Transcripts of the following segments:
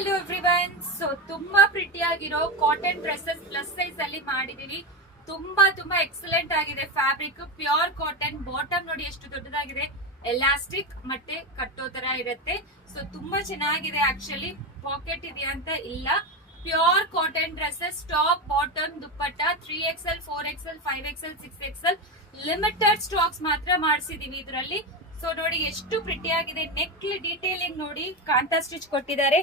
Hello everyone. So ತುಂಬಾ pretty ಆಗಿರೋ cotton dresses plus size ಅಲ್ಲಿ ಮಾಡಿದೀವಿ. ತುಂಬಾ ಎಕ್ಸಲೆಂಟ್ ಆಗಿದೆ. Fabric pure cotton. ಬಾಟಮ್ ನೋಡಿ ಎಷ್ಟು ದೊಡ್ಡದಾಗಿದೆ, ಎಲಾಸ್ಟಿಕ್ ಮತ್ತೆ ಕಟ್ಟೋ ತರ ಇರುತ್ತೆ. ಸೊ ತುಂಬಾ ಚೆನ್ನಾಗಿದೆ. ಆಕ್ಚುಲಿ ಪಾಕೆಟ್ ಇದೆ ಅಂತ ಇಲ್ಲ, pure cotton dresses. Top bottom dupatta 3XL 4XL 5XL 6XL limited stocks ಮಾತ್ರ ಮಾಡಿಸಿದೀವಿ ಇದರಲ್ಲಿ. ಸೊ ನೋಡಿ ಎಷ್ಟು ಪ್ರಿಟಿ ಆಗಿದೆ. ನೆಕ್ ಡೀಟೇಲಿಂಗ್ ನೋಡಿ, ಕಾಂತಾ ಸ್ಟಿಚ್ ಕೊಟ್ಟಿದ್ದಾರೆ.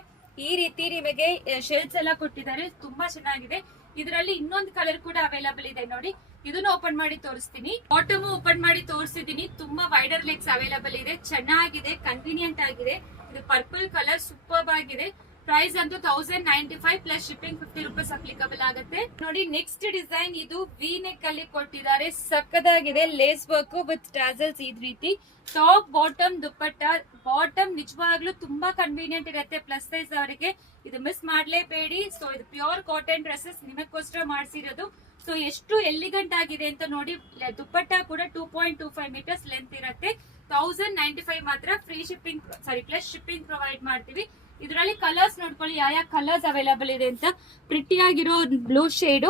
ಈ ರೀತಿ ನಿಮಗೆ ಶೆಲ್ಸ್ ಎಲ್ಲ ಕೊಟ್ಟಿದ್ದಾರೆ. ತುಂಬಾ ಚೆನ್ನಾಗಿದೆ. ಇದರಲ್ಲಿ ಇನ್ನೊಂದು ಕಲರ್ ಕೂಡ ಅವೈಲಬಲ್ ಇದೆ ನೋಡಿ. ಇದನ್ನು ಓಪನ್ ಮಾಡಿ ತೋರಿಸ್ತೀನಿ. ಬಾಟಮ್ ಓಪನ್ ಮಾಡಿ ತೋರಿಸಿದೀನಿ. ತುಂಬಾ ವೈಡರ್ ಲೆಗ್ಸ್ ಅವೈಲಬಲ್ ಇದೆ. ಚೆನ್ನಾಗಿದೆ, ಕನ್ವೀನಿಯಂಟ್ ಆಗಿದೆ. ಇದು ಪರ್ಪಲ್ ಕಲರ್ ಸೂಪರ್ ಆಗಿದೆ. ಪ್ರೈಸ್ ಅಂತೂ 1095 ಪ್ಲಸ್ ಶಿಪ್ಪಿಂಗ್ 50 ರೂಪೀಸ್ ಅಪ್ಲಿಕಬಲ್ ಆಗುತ್ತೆ. ನೋಡಿ ನೆಕ್ಸ್ಟ್ ಡಿಸೈನ್, ಇದು ವಿ ನೆಕ್ ಅಲ್ಲಿ ಕೊಟ್ಟಿದ್ದಾರೆ. ಸಕ್ಕದಾಗಿದೆ. ಲೇಸ್ ವರ್ಕ್ ವಿತ್ ಟ್ಯಾಸಲ್ಸ್ ಈ ರೀತಿ. ಟಾಪ್ ಬಾಟಮ್ ದುಪ್ಪಟ್ಟ. ಬಾಟಮ್ ನಿಜವಾಗ್ಲೂ ತುಂಬಾ ಕನ್ವೀನಿಯಂಟ್ ಇರುತ್ತೆ ಪ್ಲಸ್ ಸೈಜ್ ಅವರಿಗೆ. ಇದು ಮಿಸ್ ಮಾಡ್ಲೇಬೇಡಿ. ಸೊ ಇದು ಪ್ಯೂರ್ ಕಾಟನ್ ಡ್ರೆಸ್ಸಸ್ ನಿಮಗೋಸ್ಕರ ಮಾಡಿಸಿರೋದು. ಸೊ ಎಷ್ಟು ಎಲಿಗೆಂಟ್ ಆಗಿದೆ ಅಂತ ನೋಡಿ. ದುಪ್ಪಟ್ಟ ಕೂಡ 2.25 ಮೀಟರ್ಸ್ ಲೆಂತ್ ಇರುತ್ತೆ. 1095 ಮಾತ್ರ free shipping plus shipping provide ಮಾಡ್ತೀವಿ. ಇದರಲ್ಲಿ ಕಲರ್ಸ್ ನೋಡ್ಕೊಳ್ಳಿ, ಯಾವ ಕಲರ್ಸ್ ಅವೈಲಬಲ್ ಇದೆ ಅಂತ. ಪ್ರಿಟಿ ಆಗಿರೋ ಬ್ಲೂ ಶೇಡ್,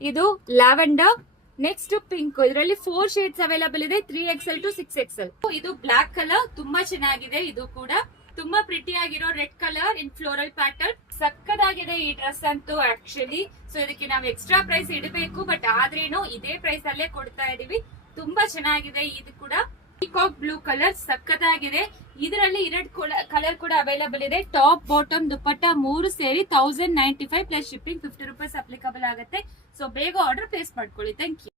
ಇದು ಲ್ಯಾವೆಂಡರ್, ನೆಕ್ಸ್ಟ್ ಪಿಂಕ್. ಇದರಲ್ಲಿ 4 ಶೇಡ್ಸ್ ಅವೈಲಬಲ್ ಇದೆ, 3XL to 6XL. ಇದು ಬ್ಲಾಕ್ ಕಲರ್, ತುಂಬಾ ಚೆನ್ನಾಗಿದೆ. ಇದು ಕೂಡ ತುಂಬಾ ಪ್ರಿಟಿ ಆಗಿರೋ red colour in floral pattern. ಸಕ್ಕದಾಗಿದೆ ಈ ಡ್ರೆಸ್ ಅಂತೂ ಆಕ್ಚುಲಿ. ಸೊ ಇದಕ್ಕೆ ನಾವು ಎಕ್ಸ್ಟ್ರಾ ಪ್ರೈಸ್ ಇಡಬೇಕು, ಬಟ್ ಆದ್ರೇನು ಇದೇ ಪ್ರೈಸ್ ಅಲ್ಲೇ ಕೊಡ್ತಾ ಇದೀವಿ. ತುಂಬಾ ಚೆನ್ನಾಗಿದೆ. ಇದು ಕೂಡ ಪೀಕಾಕ್ ಬ್ಲೂ ಕಲರ್ ಸಕ್ಕದಾಗಿದೆ. ಇದರಲ್ಲಿ 2 ಕಲರ್ ಕೂಡ ಅವೈಲಬಲ್ ಇದೆ. ಟಾಪ್ ಬಾಟಮ್ ದುಪ್ಪಟ್ಟ 3 ಸೇರಿ 1095 ಪ್ಲಸ್ ಶಿಪ್ಪಿಂಗ್ 50 ರೂಪೀಸ್ ಅಪ್ಲಿಕಬಲ್ ಆಗುತ್ತೆ. ಸೊ ಬೇಗ ಆರ್ಡರ್ ಪ್ಲೇಸ್ ಮಾಡ್ಕೊಳ್ಳಿ. Thank you.